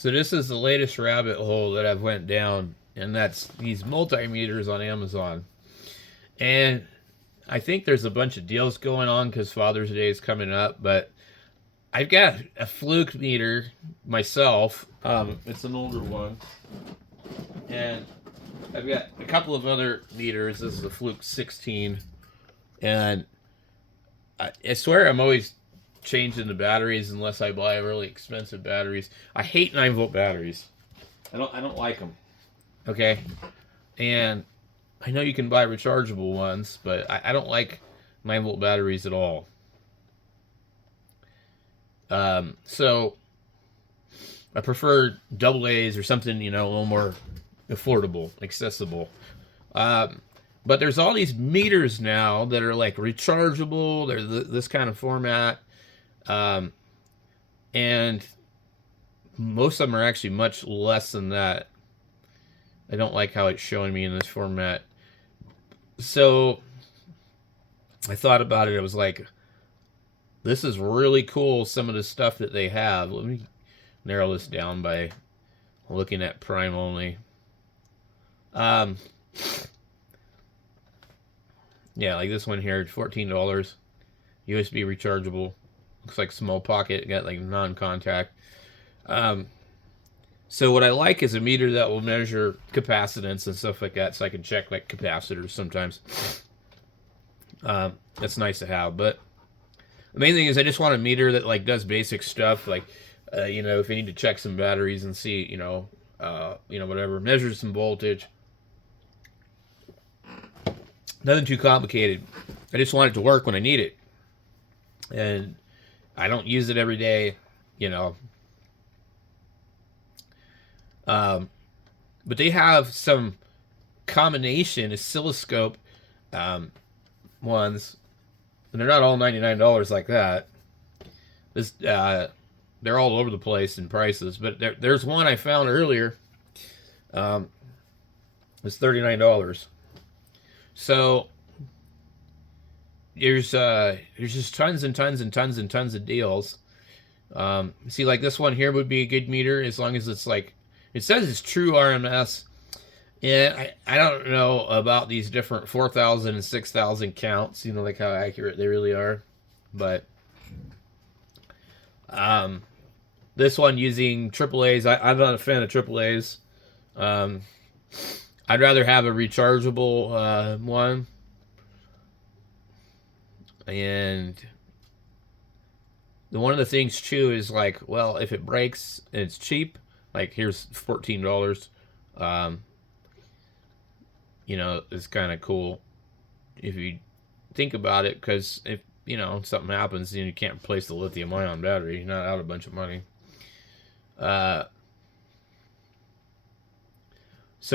So this is the latest rabbit hole that I've went down, and that's these multimeters on Amazon. And I think there's a bunch of deals going on because Father's Day is coming up, but I've got a fluke meter myself. It's an older one, and I've got a couple of other meters. This is a fluke 16, and I swear I'm always changing the batteries unless I buy really expensive batteries. I hate 9-volt batteries. I don't like them. Okay, and I know you can buy rechargeable ones, but I don't like 9-volt batteries at all. So I prefer double A's or something, a little more affordable, accessible. But there's all these meters now that are like rechargeable. They're this kind of format, and most of them are actually much less than that. I don't like how it's showing me in this format. So I thought about it. It was like, this is really cool, some of the stuff that they have. Let me narrow this down by looking at prime only. Yeah, like this one here, $14. USB rechargeable. Looks like small pocket, got like non-contact. So what I like is a meter that will measure capacitance and stuff like that, so I can check like capacitors sometimes. That's nice to have, but the main thing is I just want a meter that like does basic stuff, like if I need to check some batteries and see, whatever, measure some voltage. Nothing too complicated. I just want it to work when I need it, and I don't use it every day, But they have some combination oscilloscope ones, and they're not all $99 like that. This they're all over the place in prices, but there's one I found earlier. It's $39. So there's just tons and tons and tons and tons of deals. See, like this one here would be a good meter as long as it's like, it says it's true RMS. And I don't know about these different 4,000 and 6,000 counts, like how accurate they really are. But this one using AAA's, I'm not a fan of AAA's. I'd rather have a rechargeable one. And one of the things too is like, well, if it breaks and it's cheap, like here's $14. It's kind of cool if you think about it, because if something happens, you can't replace the lithium-ion battery. You're not out a bunch of money. So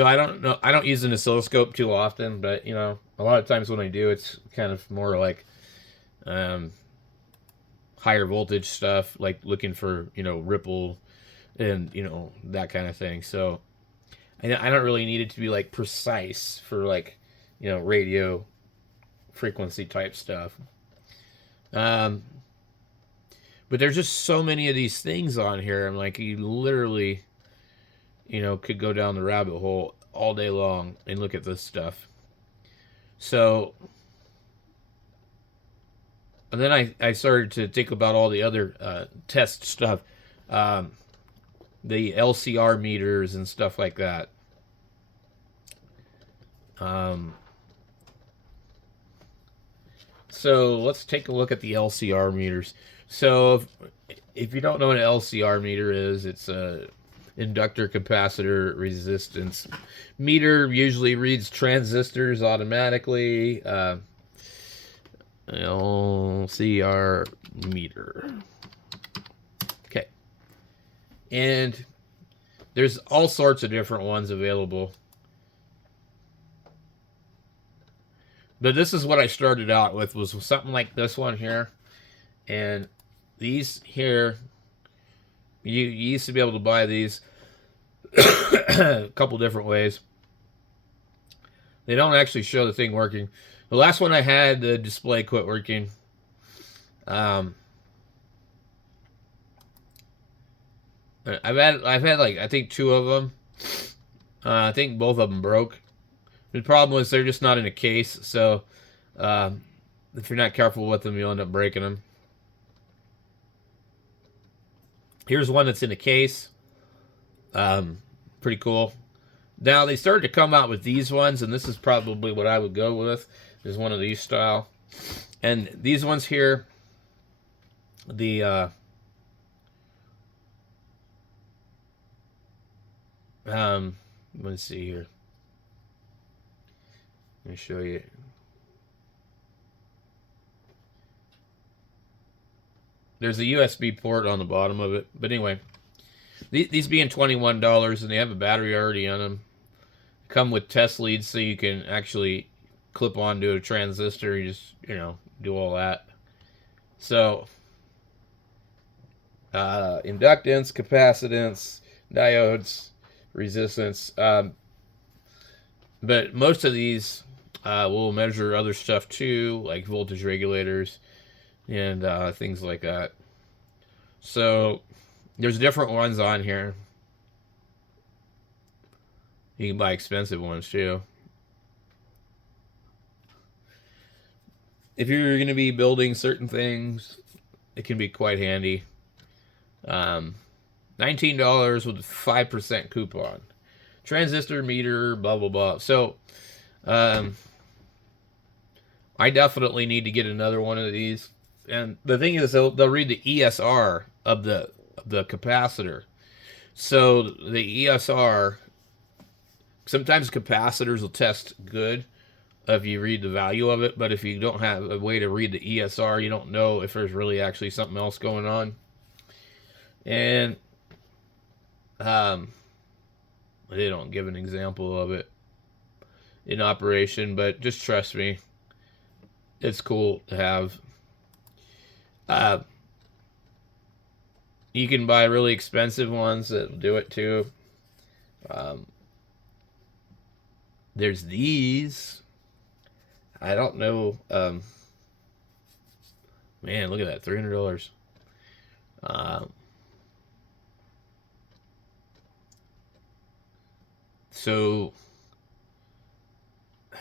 I don't know. I don't use an oscilloscope too often, but a lot of times when I do, it's kind of more like higher voltage stuff, like looking for ripple and that kind of thing. So I don't really need it to be like precise for like radio frequency type stuff. But there's just so many of these things on here. I'm like, you literally could go down the rabbit hole all day long and look at this stuff. So, and then I started to think about all the other test stuff, the LCR meters and stuff like that. So let's take a look at the LCR meters. So if you don't know what an LCR meter is, it's a inductor capacitor resistance meter. Usually reads transistors automatically. LCR meter. Okay. And there's all sorts of different ones available. But this is what I started out with, was something like this one here. And these here, you used to be able to buy these a couple different ways. They don't actually show the thing working. The last one I had, the display quit working. I've had like I think two of them. I think both of them broke. The problem was they're just not in a case, so uh, if you're not careful with them, you'll end up breaking them. Here's one that's in a case. Pretty cool. Now they started to come out with these ones, and this is probably what I would go with. Is one of these style, and these ones here, the let's see here. Let me show you. There's a USB port on the bottom of it, but anyway, these being $21, and they have a battery already on them. Come with test leads, so you can actually clip onto a transistor. You just do all that. So inductance, capacitance, diodes, resistance. But most of these will measure other stuff too, like voltage regulators and things like that. So there's different ones on here. You can buy expensive ones too. If you're going to be building certain things, it can be quite handy. $19 with a 5% coupon. Transistor meter, blah, blah, blah. So, I definitely need to get another one of these. And the thing is, they'll read the ESR of the capacitor. So the ESR, sometimes capacitors will test good if you read the value of it, but if you don't have a way to read the ESR, you don't know if there's really actually something else going on. And they don't give an example of it in operation, but just trust me, it's cool to have. You can buy really expensive ones that do it too. There's these. I don't know. Man, look at that, $300. So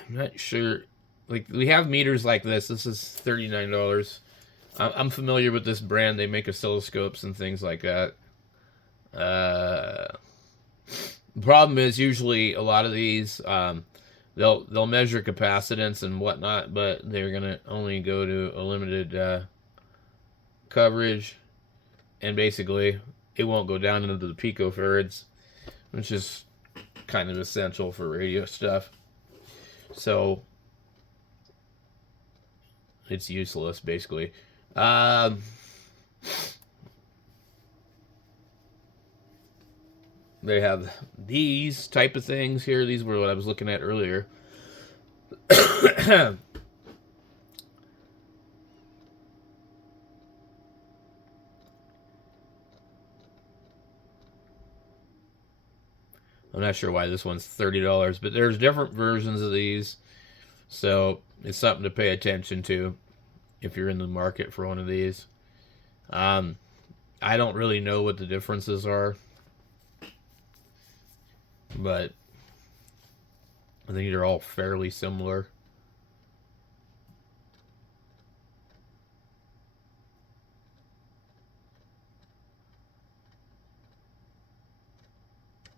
I'm not sure. Like, we have meters like this. This is $39. I'm familiar with this brand. They make oscilloscopes and things like that. The problem is usually a lot of these they'll measure capacitance and whatnot, but they're gonna only go to a limited coverage, and basically it won't go down into the picofarads, which is kind of essential for radio stuff. So it's useless basically. They have these type of things here. These were what I was looking at earlier. I'm not sure why this one's $30, but there's different versions of these, so it's something to pay attention to if you're in the market for one of these. I don't really know what the differences are, but I think they're all fairly similar.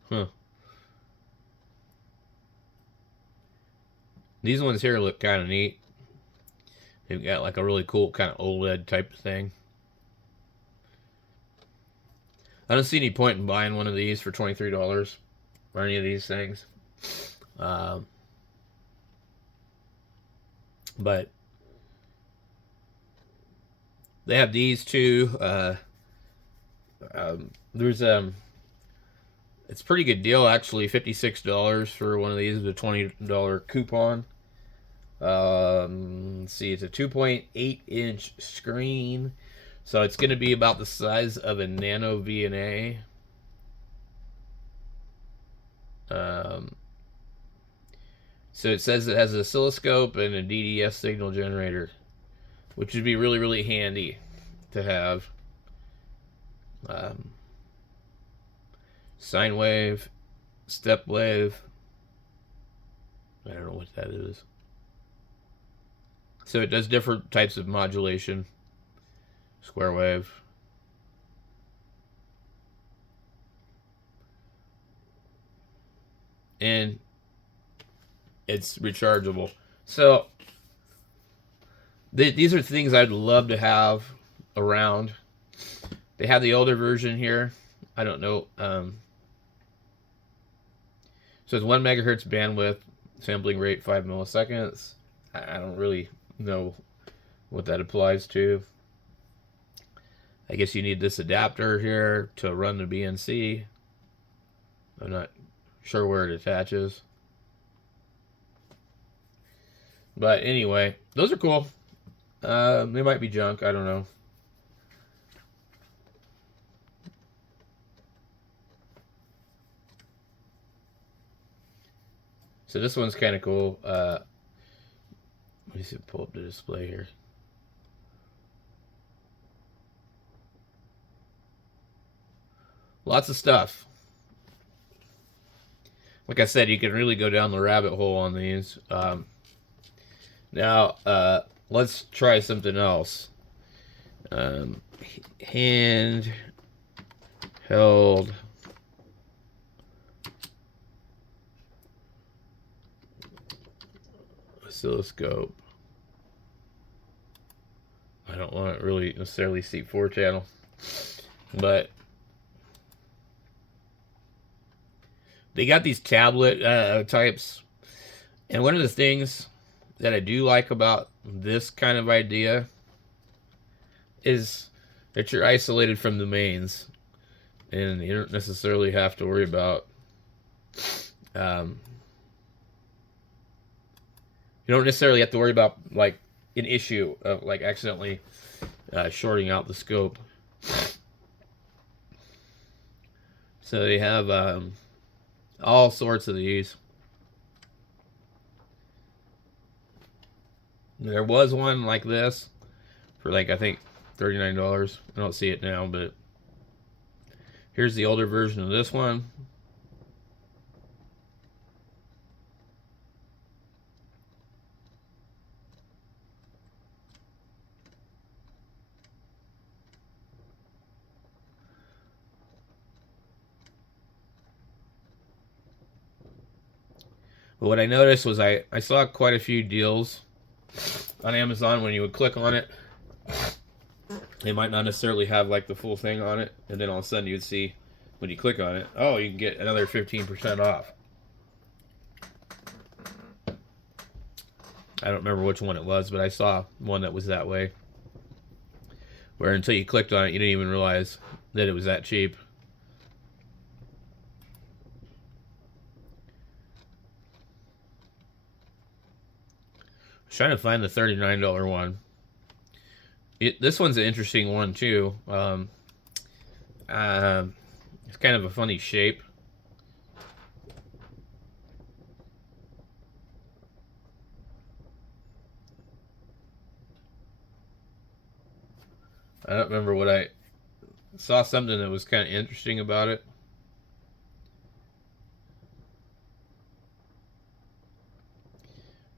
Huh. These ones here look kind of neat. They've got like a really cool kind of OLED type of thing. I don't see any point in buying one of these for $23 or any of these things. But they have these too. There's it's a pretty good deal actually. $56 for one of these with a $20 coupon. Let's see, it's a 2.8 inch screen, so it's going to be about the size of a nano VNA. So it says it has an oscilloscope and a DDS signal generator, which would be really, really handy to have. sine wave, step wave. I don't know what that is. So it does different types of modulation. Square wave. And it's rechargeable. So these are things I'd love to have around. They have the older version here. I don't know. So it's 1 megahertz bandwidth, sampling rate 5 milliseconds. I don't really know what that applies to. I guess you need this adapter here to run the BNC. I'm not sure where it attaches. But anyway, those are cool. They might be junk. I don't know. So this one's kind of cool. Let me see, pull up the display here. Lots of stuff. Like I said, you can really go down the rabbit hole on these. Now, let's try something else. Handheld oscilloscope. I don't want to really necessarily see 4-channel, but they got these tablet types, and one of the things that I do like about this kind of idea is that you're isolated from the mains, and you don't necessarily have to worry about you don't necessarily have to worry about like an issue of like accidentally shorting out the scope. So they have all sorts of these. There was one like this for like, I think $39. I don't see it now, but here's the older version of this one. But what I noticed was I saw quite a few deals on Amazon when you would click on it. They might not necessarily have like the full thing on it, and then all of a sudden you'd see when you click on it, oh, you can get another 15% off. I don't remember which one it was, but I saw one that was that way, where until you clicked on it, you didn't even realize that it was that cheap. I was trying to find the $39 one. This one's an interesting one too. It's kind of a funny shape. I don't remember what I saw, something that was kind of interesting about it.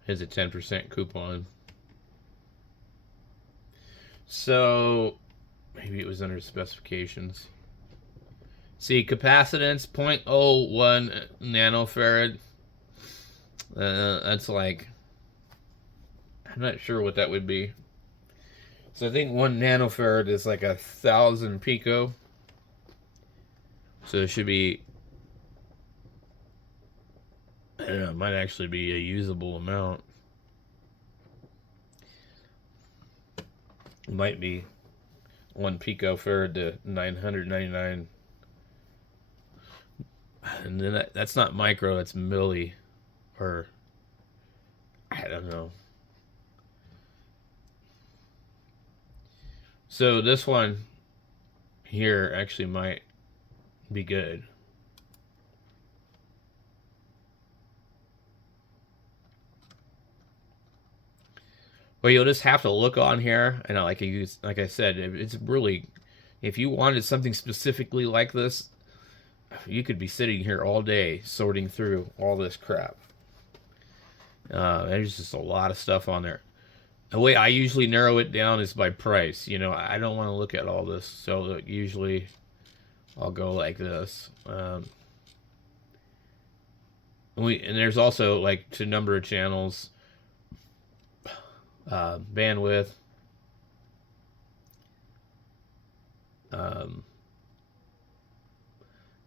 Here's a 10% coupon. So maybe it was under specifications. See, capacitance 0.01 nanofarad. That's like, I'm not sure what that would be. So I think 1 nanofarad is like 1,000 pico. So it should be, I don't know, it might actually be a usable amount. It might be 1 picofarad to 999. And then that's not micro, that's milli. Or, I don't know. So this one here actually might be good. Well, you'll just have to look on here, and like I said, it's really, if you wanted something specifically like this, you could be sitting here all day sorting through all this crap. There's just a lot of stuff on there. The way I usually narrow it down is by price. You know, I don't want to look at all this, so usually I'll go like this. And there's also like to number of channels, bandwidth.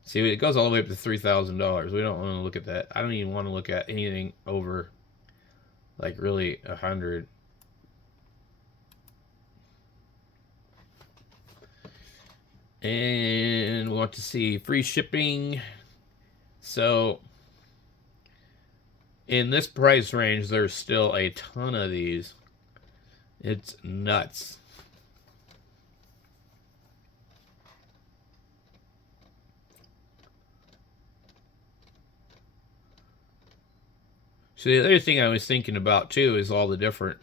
See, it goes all the way up to $3,000. We don't want to look at that. I don't even want to look at anything over, like, really 100. And we want to see free shipping. So, in this price range, there's still a ton of these. It's nuts. So the other thing I was thinking about too is all the different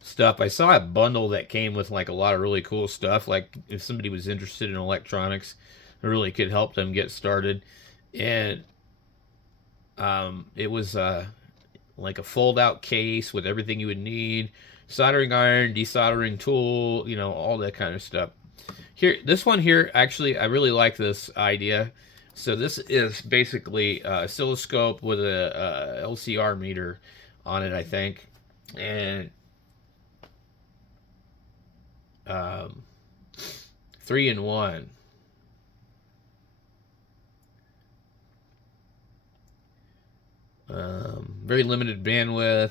stuff. I saw a bundle that came with like a lot of really cool stuff. Like if somebody was interested in electronics, it really could help them get started. And it was like a fold-out case with everything you would need: soldering iron, desoldering tool, you know, all that kind of stuff. Here, this one here, actually, I really like this idea. So this is basically a oscilloscope with a LCR meter on it, I think, and 3-in-1. Very limited bandwidth.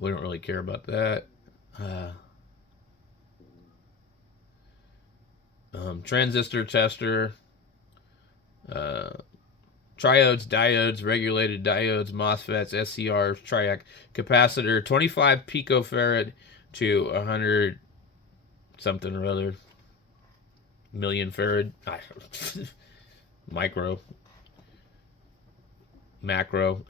We don't really care about that. Transistor tester. Triodes, diodes, regulated diodes, MOSFETs, SCRs, triac, capacitor, 25 picofarad to 100 something or other million farad. Micro. Macro.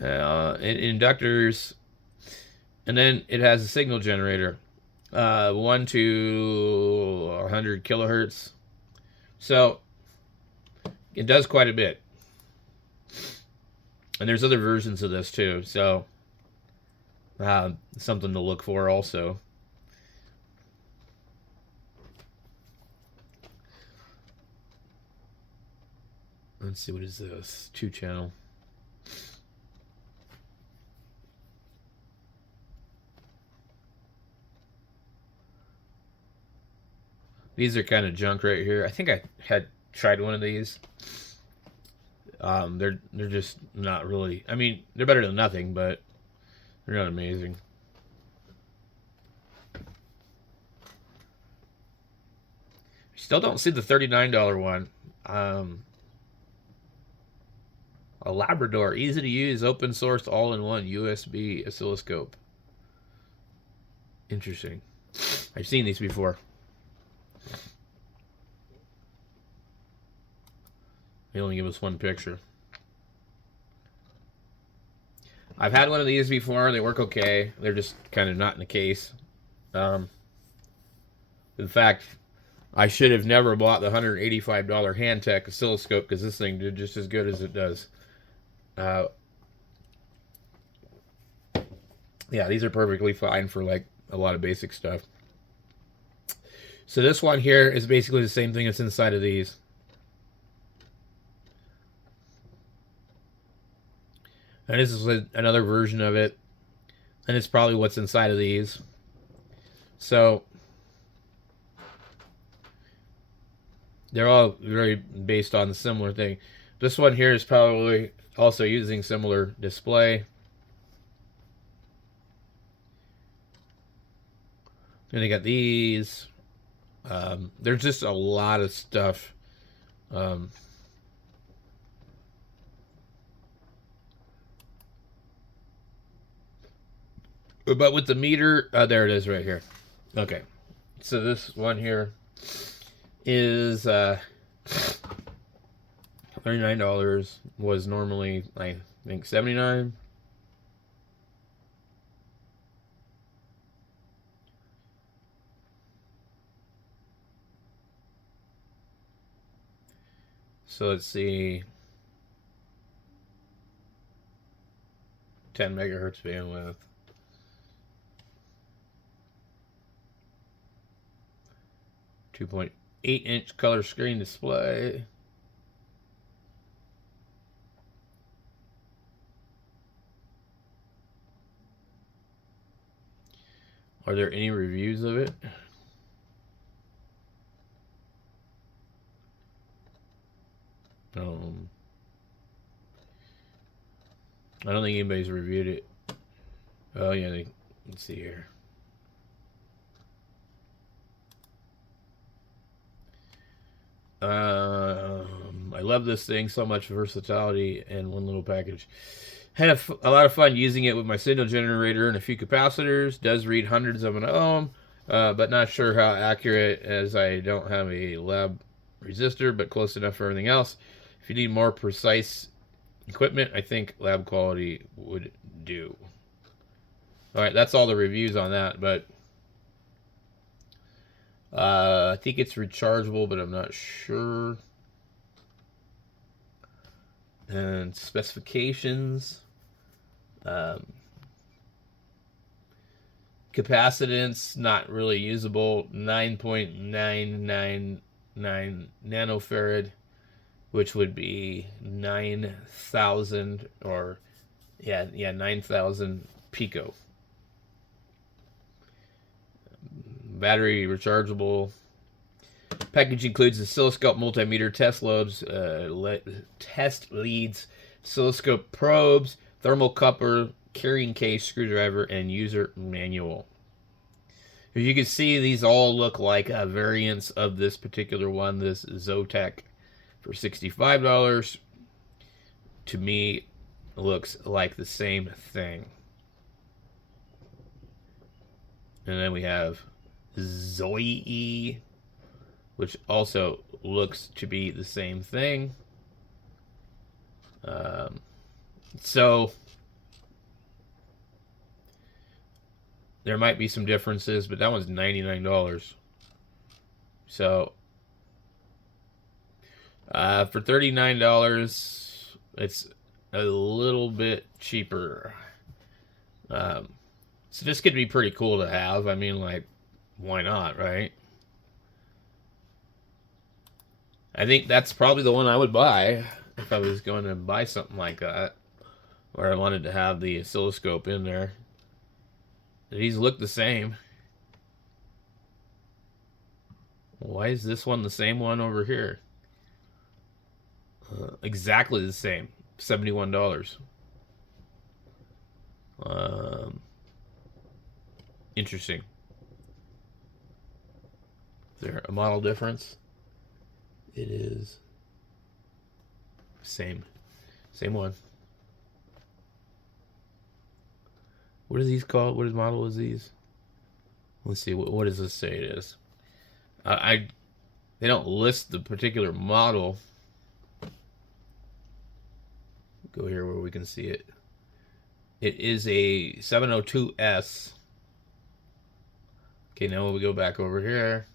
Inductors. And then it has a signal generator. 1 to 100 kilohertz. So it does quite a bit. And there's other versions of this too. So something to look for also. Let's see, what is this? 2-channel. These are kind of junk right here. I think I had tried one of these. They're just not really. I mean, they're better than nothing, but they're not amazing. Still don't see the $39 one. A Labrador, easy to use, open source, all-in-one USB oscilloscope. Interesting. I've seen these before. They only give us one picture. I've had one of these before. They work okay. They're just kind of not in the case. In fact, I should have never bought the $185 Handtech oscilloscope because this thing did just as good as it does. Yeah, these are perfectly fine for like a lot of basic stuff. So this one here is basically the same thing that's inside of these. And this is another version of it. And it's probably what's inside of these. So they're all very based on the similar thing. This one here is probably also using similar display. And they got these. There's just a lot of stuff. But with the meter, there it is right here. Okay. So this one here is $39. Was normally, I think, $79. So let's see. 10 megahertz bandwidth. 2.8-inch color screen display. Are there any reviews of it? I don't think anybody's reviewed it. Oh yeah, let's see here. I love this thing so much, versatility and one little package. Had a lot of fun using it with my signal generator and a few capacitors. Does read hundreds of an ohm, but not sure how accurate, as I don't have a lab resistor, but close enough for everything else. If you need more precise equipment, I think lab quality would do. All right, that's all the reviews on that, but I think it's rechargeable, but I'm not sure. And specifications. Capacitance, not really usable. 9.999 nanofarad, which would be 9,000 or 9,000 pico. Battery rechargeable. Package includes oscilloscope, multimeter, test leads, oscilloscope probes, thermal coupler, carrying case, screwdriver, and user manual. As you can see, these all look like variants of this particular one, this Zotac, for $65. To me, looks like the same thing. And then we have Zoe, which also looks to be the same thing. So there might be some differences, but that one's $99. So for $39, it's a little bit cheaper. So this could be pretty cool to have. I mean, like, why not, right? I think that's probably the one I would buy if I was going to buy something like that, where I wanted to have the oscilloscope in there. These look the same. Why is this one the same one over here? Exactly the same. $71. Interesting. Is there a model difference? It is same one. What are these called? What model is these? Let's see. What does this say it is? They don't list the particular model. Go here where we can see it. It is a 702S. Okay, now we go back over here.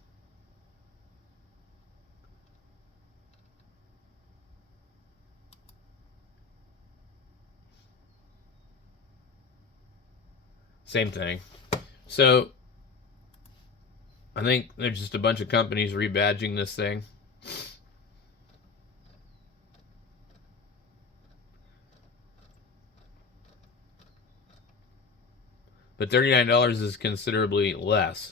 Same thing. So I think there's just a bunch of companies rebadging this thing. But $39 is considerably less.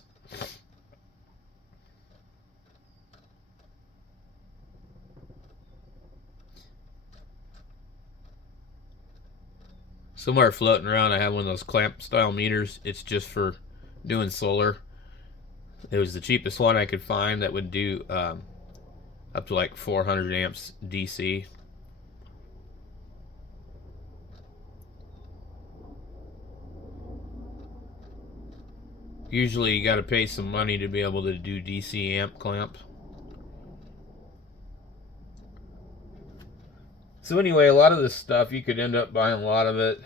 Somewhere floating around, I have one of those clamp style meters. It's just for doing solar. It was the cheapest one I could find that would do up to like 400 amps DC. Usually you got to pay some money to be able to do DC amp clamp. So anyway, a lot of this stuff, you could end up buying a lot of it,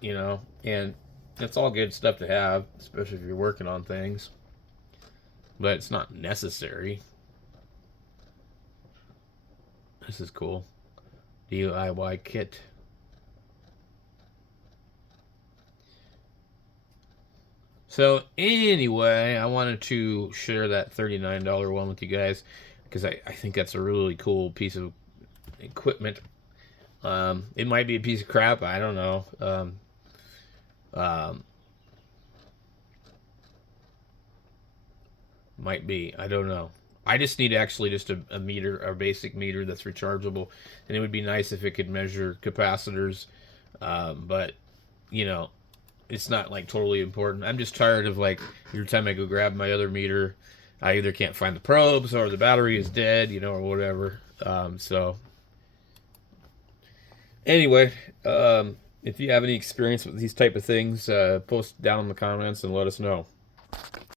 you know, and it's all good stuff to have, especially if you're working on things. But it's not necessary. This is cool. DIY kit. So anyway, I wanted to share that $39 one with you guys because I think that's a really cool piece of equipment. It might be a piece of crap. I don't know. Um, might be. I don't know. I just need actually just a meter, a basic meter that's rechargeable, and it would be nice if it could measure capacitors. But you know, it's not like totally important. I'm just tired of like every time I go grab my other meter, I either can't find the probes or the battery is dead, you know, or whatever. So anyway, if you have any experience with these type of things, post down in the comments and let us know.